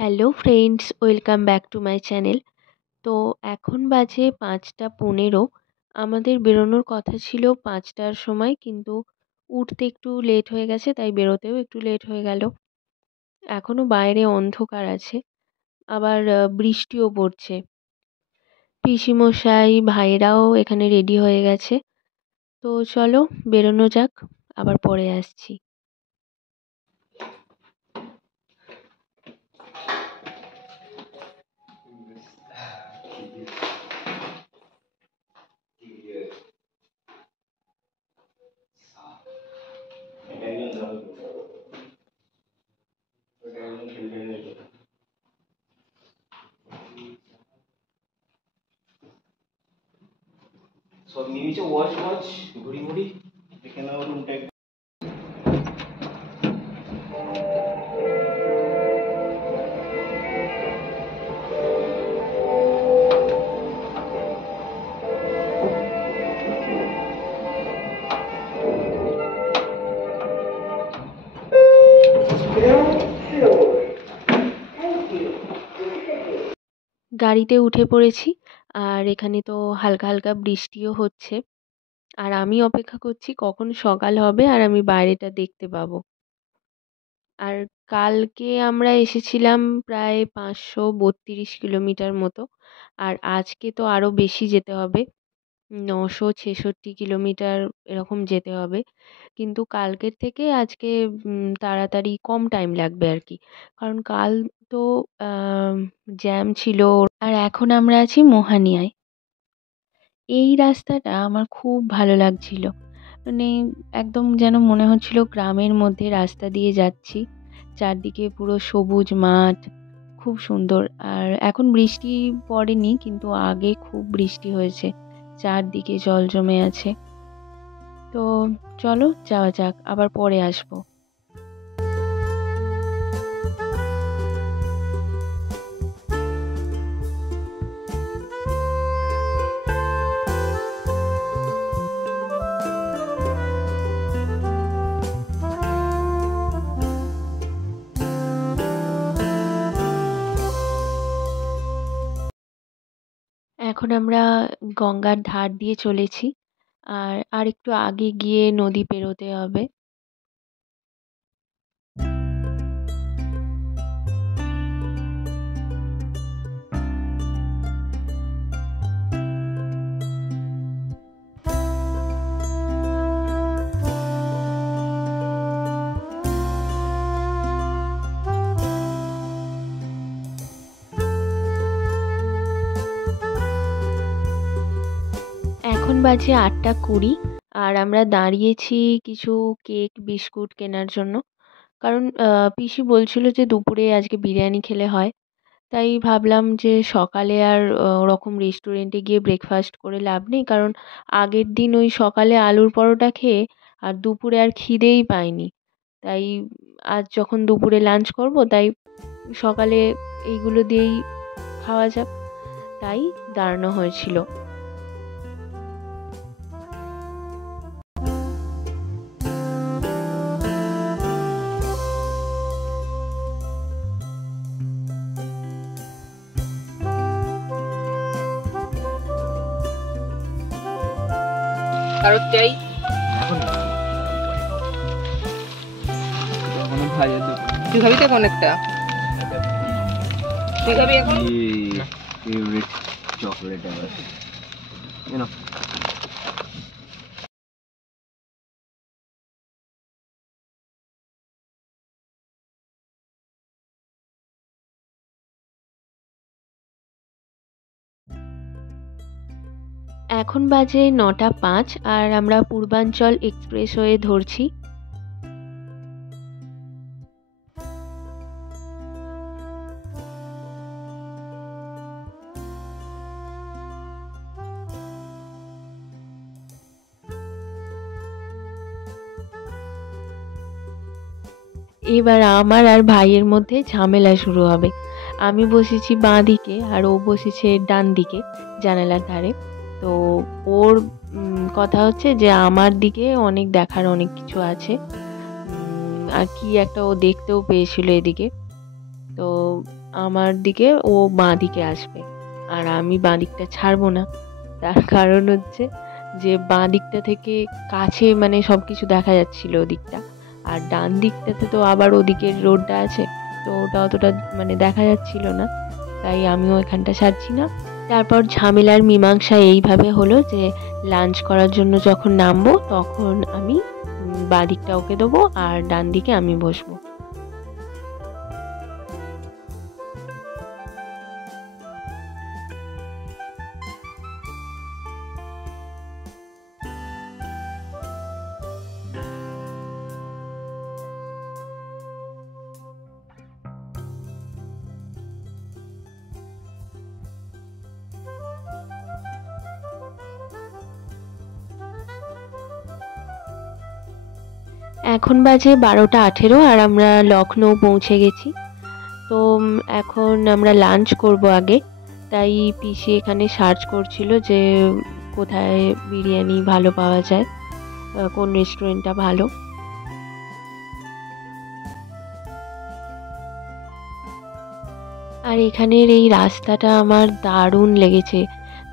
Hello friends, welcome back to my channel. তো এখন বাজে ৫টা ১৫। আমাদের বেরোনোর কথা ছিল ৫টার সময়, কিন্তু উঠতে একটু লেট হয়ে গেছে, তাই বেরোতেও একটু লেট হয়ে গেল। এখনও বাইরে অন্ধকার আছে, আবার বৃষ্টিও পড়ছে। পিসিমশাই ভাইয়েরাও এখানে রেডি হয়ে গেছে। তো চলো বেরোনো যাক, আবার পরে আসছি। সব নিয়েছে ওয়াচ ঘড়ি এখানে রুমটা গাড়িতে উঠে পড়েছি, আর এখানে তো হালকা হালকা বৃষ্টিও হচ্ছে। আর আমি অপেক্ষা করছি কখন সকাল হবে আর আমি বাইরেটা দেখতে পাবো। আর কালকে আমরা এসেছিলাম প্রায় ৫৩২ কিলোমিটার মতো, আর আজকে তো আরও বেশি যেতে হবে, ৯৬৬ কিলোমিটার এরকম যেতে হবে। কিন্তু কালকের থেকে আজকে তাড়াতাড়ি কম টাইম লাগবে আর কি, কারণ কাল তো জ্যাম ছিল। আর এখন আমরা আছি মোহানিয়ায়। এই রাস্তাটা আমার খুব ভালো লাগছিল, মানে একদম যেন মনে হচ্ছিল গ্রামের মধ্যে রাস্তা দিয়ে যাচ্ছি। চারদিকে পুরো সবুজ মাঠ, খুব সুন্দর। আর এখন বৃষ্টি পড়েনি, কিন্তু আগে খুব বৃষ্টি হয়েছে, চারদিকে জল জমে আছে। তো চলো যাওয়া যাক, আবার পরে আসবো। এখন আমরা গঙ্গার ধার দিয়ে চলেছি, আর একটু আগে গিয়ে নদী পেরোতে হবে। এখন বাজে ৮টা ২০, আর আমরা দাঁড়িয়েছি কিছু কেক বিস্কুট কেনার জন্য। কারণ পিসি বলছিল যে দুপুরে আজকে বিরিয়ানি খেলে হয়, তাই ভাবলাম যে সকালে আর ওরকম রেস্টুরেন্টে গিয়ে ব্রেকফাস্ট করে লাভ নেই, কারণ আগের দিন ওই সকালে আলুর পরোটা খেয়ে আর দুপুরে আর খিদেই পায়নি। তাই আজ যখন দুপুরে লাঞ্চ করব, তাই সকালে এইগুলো দিয়েই খাওয়া যাক, তাই দাঁড়ানো হয়েছিল। কারোর চাই কোনো ভাই আছে তুই খাবি তো কোন একটা তুই খাবি এখন favourite chocolate ever you know. এখন বাজে ৯টা ৫, আর আমরা পূর্বাঞ্চল এক্সপ্রেসওয়ে ধরছি। এবার আমার আর ভাইয়ের মধ্যে ঝামেলা শুরু হবে। আমি বসেছি বাঁ দিকে আর ও বসেছে ডান দিকে জানালার ধারে। তো ওর কথা হচ্ছে যে আমার দিকে অনেক দেখার অনেক কিছু আছে, আর কি একটা ও দেখতেও পেয়েছিল এদিকে। তো আমার দিকে, ও বাঁ দিকে আসবে। আর আমি বাঁ দিকটা ছাড়বো না। তার কারণ হচ্ছে যে বাঁ দিকটা থেকে কাছে মানে সবকিছু দেখা যাচ্ছিল ওদিকটা, আর ডান দিকটাতে তো আবার ওদিকের রোডটা আছে, তো ওটা অতটা মানে দেখা যাচ্ছিল না, তাই আমিও এখানটা ছাড়ছি না। তারপর ঝামেলার মীমাংসা এইভাবে হলো যে লাঞ্চ করার জন্য যখন নামবো তখন আমি বাঁ দিকটা ওকে দেবো আর ডান দিকে আমি বসবো। এখন বাজে 12টা 18 আর আমরা লখনৌ পৌঁছে গেছি। তো এখন আমরা লাঞ্চ করব আগে, তাই পিসি এখানে সার্চ করছিল যে কোথায় বিরিয়ানি ভালো পাওয়া যায়, কোন রেস্টুরেন্টটা ভালো। আর এখানের এই রাস্তাটা আমার দারুণ লেগেছে,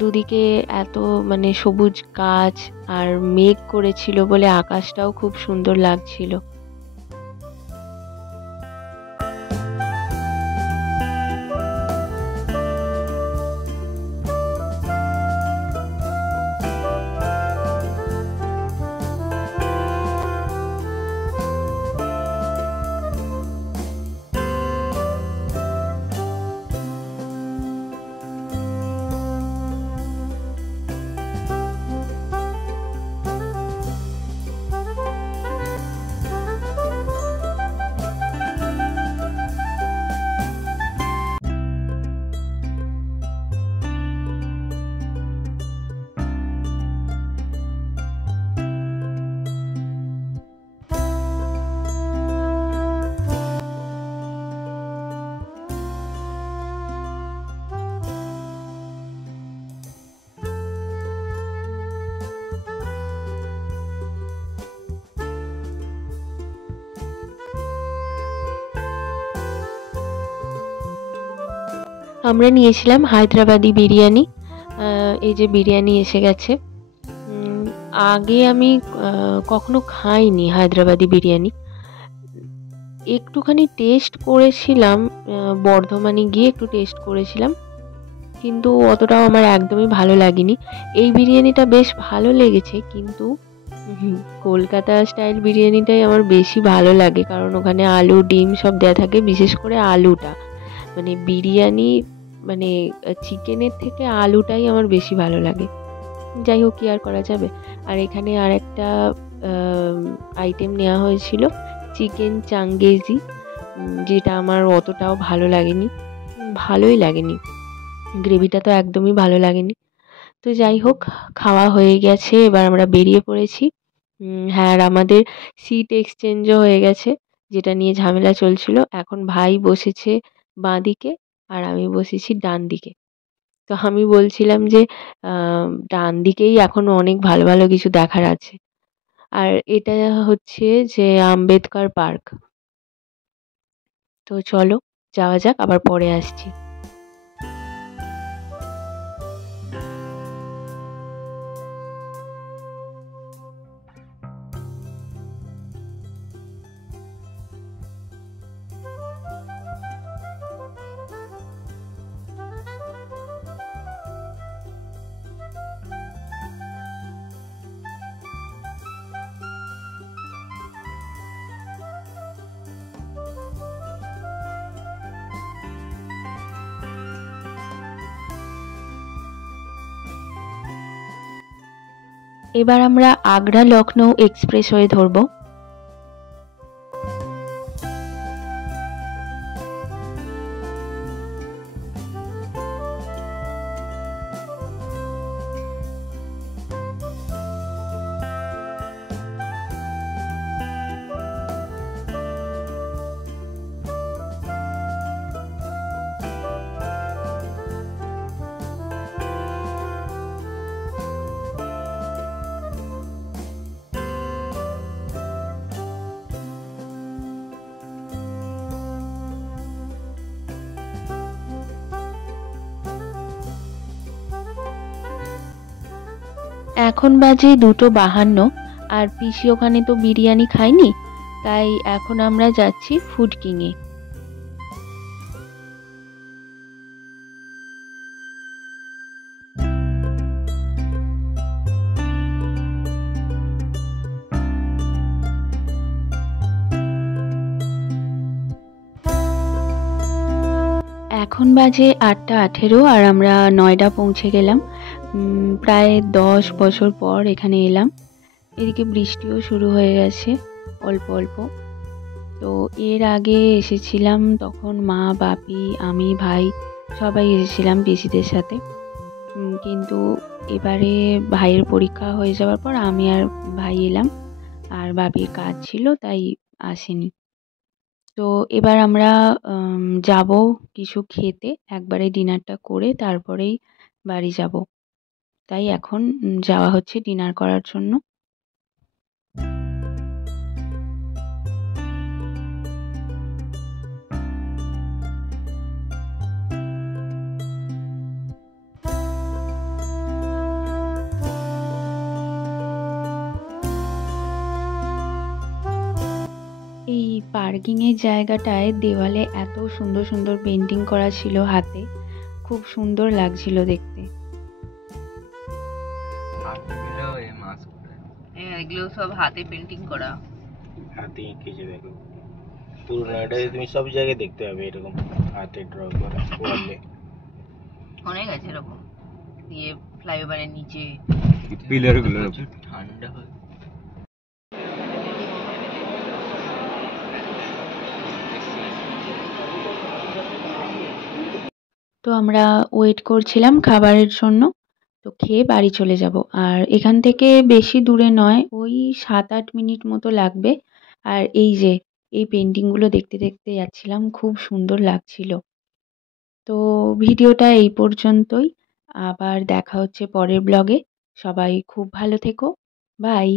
দুদিকে এত মানে সবুজ গাছ, আর মেঘ করেছিল বলে আকাশটাও খুব সুন্দর লাগছিল। আমরা নিয়েছিলাম হায়দ্রাবাদি বিরিয়ানি। এই যে বিরিয়ানি এসে গেছে। আগে আমি কখনো খাইনি হায়দ্রাবাদি বিরিয়ানি, একটুখানি টেস্ট করেছিলাম, বর্ধমানে গিয়ে একটু টেস্ট করেছিলাম, কিন্তু অতটাও আমার একদমই ভালো লাগেনি। এই বিরিয়ানিটা বেশ ভালো লেগেছে, কিন্তু কলকাতা স্টাইল বিরিয়ানিটাই আমার বেশি ভালো লাগে, কারণ ওখানে আলু ডিম সব দেওয়া থাকে, বিশেষ করে আলুটা, মানে বিরিয়ানি মানে চিকেনের থেকে আলুটাই আমার বেশি ভালো লাগে। যাই হোক, কি আর করা যাবে। আর এখানে আর একটা আইটেম নেওয়া হয়েছিল, চিকেন চাঙ্গেজি, যেটা আমার অতটাও ভালো লাগেনি, ভালোই লাগেনি, গ্রেভিটা তো একদমই ভালো লাগেনি। তো যাই হোক, খাওয়া হয়ে গেছে, এবার আমরা বেরিয়ে পড়েছি। হ্যাঁ, আর আমাদের সিট এক্সচেঞ্জও হয়ে গেছে, যেটা নিয়ে ঝামেলা চলছিল। এখন ভাই বসেছে বাঁ দিকে আর আমি বসেছি ডান দিকে। তো আমি বলছিলাম যে ডান দিকেই এখন অনেক ভালো ভালো কিছু দেখার আছে। আর এটা হচ্ছে যে আম্বেদকর পার্ক। তো চলো যাওয়া যাক, আবার পরে আসছি। এবার আমরা আগ্রা লখনৌ এক্সপ্রেসওয়ে ধরবো। এখন বাজে 2:52, আর পিসি ওখানে তো বিরিয়ানি খায়নি, তাই এখন আমরা যাচ্ছি ফুড কিংয়ে। এখন বাজে 8:18 আর আমরা নয়ডা পৌঁছে গেলাম। প্রায় 10 বছর পর এখানে এলাম। এদিকে বৃষ্টিও শুরু হয়ে গেছে অল্প অল্প। তো এর আগে এসেছিলাম, তখন মা, বাপি, আমি, ভাই সবাই এসেছিলাম পিসিদের সাথে। কিন্তু এবারে ভাইয়ের পরীক্ষা হয়ে যাওয়ার পর আমি আর ভাই এলাম, আর বাপির কাজ ছিল তাই আসেনি। তো এবার আমরা যাব কিছু খেতে, একবারে ডিনারটা করে তারপরেই বাড়ি যাব। তাই এখন যাওয়া হচ্ছে ডিনার করার জন্য। এই পার্কিংয়ের জায়গাটায় দেওয়ালে এত সুন্দর সুন্দর পেন্টিং করা ছিল হাতে, খুব সুন্দর লাগছিল দেখতে। এগুলো সব হাতে পেন্টিং করা। হাতে এঁকেছে দেখো, পুরো নয়ডায় তুমি সব জায়গায় দেখতে পাবে এরকম হাতে ড্র করা ওয়ালে। অনেক আছে এরকম, দিয়ে ফ্লাইওভারের নিচে পিলার গুলো ঠান্ডা হয়। তো আমরা ওয়েট করছিলাম খাবারের জন্য। তো খেয়ে বাড়ি চলে যাব। আর এখান থেকে বেশি দূরে নয়, ওই 7-8 মিনিট মতো লাগবে। আর এই যে এই পেন্টিংগুলো দেখতে দেখতে যাচ্ছিলাম, খুব সুন্দর লাগছিল। তো ভিডিওটা এই পর্যন্তই, আবার দেখা হচ্ছে পরের ব্লগে। সবাই খুব ভালো থেকো, বাই।